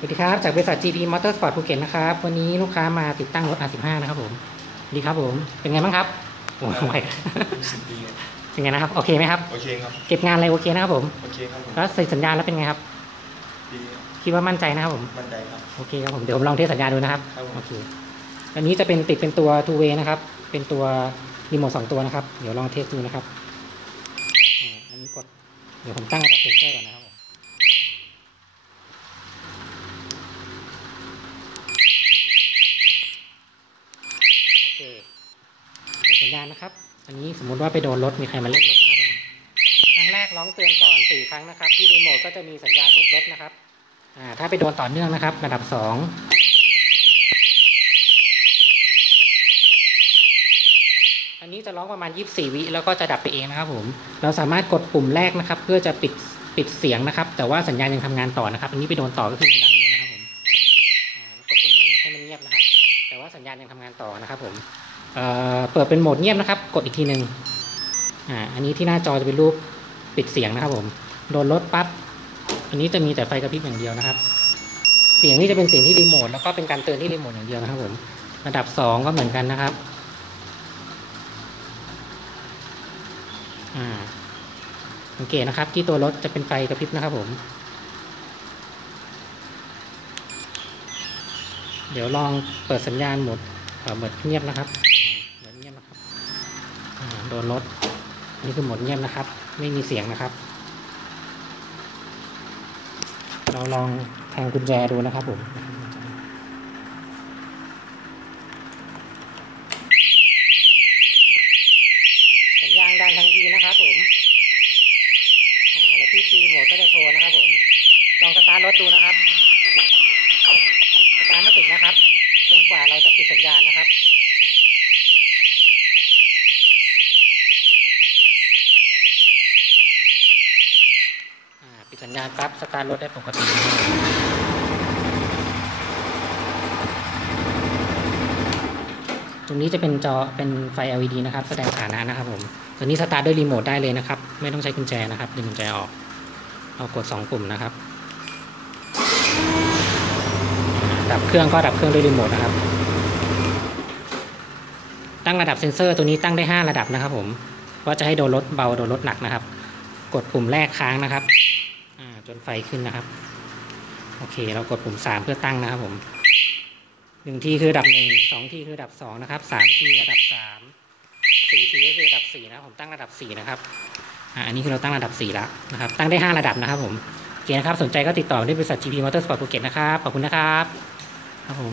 สวัสดีครับ จากบริษัท GP Motorsport ภูเก็ตนะครับ วันนี้ลูกค้ามาติดตั้งรถ R15 นะครับผมดีครับผม เป็นไงบ้างครับโอ้ไม่รู้สึกดีครับเป็นไงนะครับ โอเคไหมครับ โอเคครับ เก็บงานอะไรโอเคนะครับผม โอเคครับผม แล้วเซ็นสัญญาแล้วเป็นไงครับ ดีครับคิดว่ามั่นใจนะครับผม มั่นใจครับ โอเคครับผม เดี๋ยวผมลองเทสสัญญาณดูนะครับครับผมโอเค อันนี้จะเป็นติดเป็นตัว two way นะครับ เป็นตัวรีโมทสองตัวนะครับ เดี๋ยวลองเทสดูนะครับอ่าอันนี้กด เดี๋ยวผมตั้งระดับเซนเซอร์ก่อนนะครับผม โอเค เดี๋ยวสัญญาณนะครับ อันนี้สมมุติว่าไปโดนรถมีใครมาเล่นรถนะครับผมครั้งแรกร้องเตือนก่อนสี่ครั้งนะครับที่รีโมทก็จะมีสัญญาณทุบรถนะครับอ่าถ้าไปโดนต่อเนื่องนะครับ ระดับสองอันนี้จะร้องประมาณ 24 วิแล้วก็จะดับไปเองนะครับ ผม เราสามารถกดปุ่มแรกนะครับ เพื่อจะปิดปิดเสียงนะครับ แต่ว่าสัญญาณยังทำงานต่อนะครับ อันนี้ไปโดนต่อก็คือดัง สัญญาณยังทำงานต่อนะครับผมเอ่อเปิดเป็นโหมดเงียบนะครับ กดอีกทีหนึ่งอ่าอันนี้ที่หน้าจอจะเป็นรูปปิดเสียงนะครับผมโดนรถปั๊บอันนี้จะมีแต่ไฟกระพริบอย่างเดียวนะครับ เสียงนี่จะเป็นเสียงที่รีโมทแล้วก็เป็นการเตือนที่รีโมทอย่างเดียวนะครับผมระดับสองก็เหมือนกันนะครับอ่าสังเกตนะครับที่ตัวรถจะเป็นไฟกระพริบนะครับผม เดี๋ยวลองเปิดสัญญาณหมดเหมดเงียบนะครับหมดเงียบนะครับโดนรถนี่คือหมดเงียบนะครับ ไม่มีเสียงนะครับ เราลองแทงกุญแจดูนะครับผมสัญญาณดันทันทีนะครับผมแล้วที่รีโมทก็จะโชว์นะครับผม ลองสตาร์ทรถดูนะครับ สตาร์ทไม่ติดนะครับ จน กว่าเราจะปิดสัญญาณนะครับ ปิดสัญญาณปั๊บสตาร์ทรถได้ปกตินะครับตรงนี้จะเป็นจอเป็นไฟ LED นะครับ แสดงฐานะนะครับผม ตัวนี้สตาร์ทด้วยรีโมทได้เลยนะครับ ไม่ต้องใช้กุญแจนะครับดึงกุญแจออก เอากดสองปุ่มนะครับ ดับเครื่องก็ดับเครื่องด้วยรีโมทนะครับ ตั้งระดับเซ็นเซอร์ตัวนี้ตั้งได้ 5 ระดับนะครับผมว่าจะให้โดนรถเบาโดนรถหนักนะครับ กดปุ่มแรกค้างนะครับจนไฟขึ้นนะครับ โอเค เรากดปุ่ม 3 เพื่อตั้งนะครับผมหนึ่งทีคือระดับหนึ่งสองทีคือระดับสองนะครับสามทีระดับสามสี่ทีก็คือระดับสี่นะผมตั้งระดับสี่นะครับอันนี้คือเราตั้งระดับสี่แล้วนะครับ ตั้งได้ห้าระดับนะครับผมโอเคนะครับ สนใจก็ติดต่อที่บริษัท GP Motorsport ภูเก็ตนะครับ ขอบคุณนะครับ ครับผม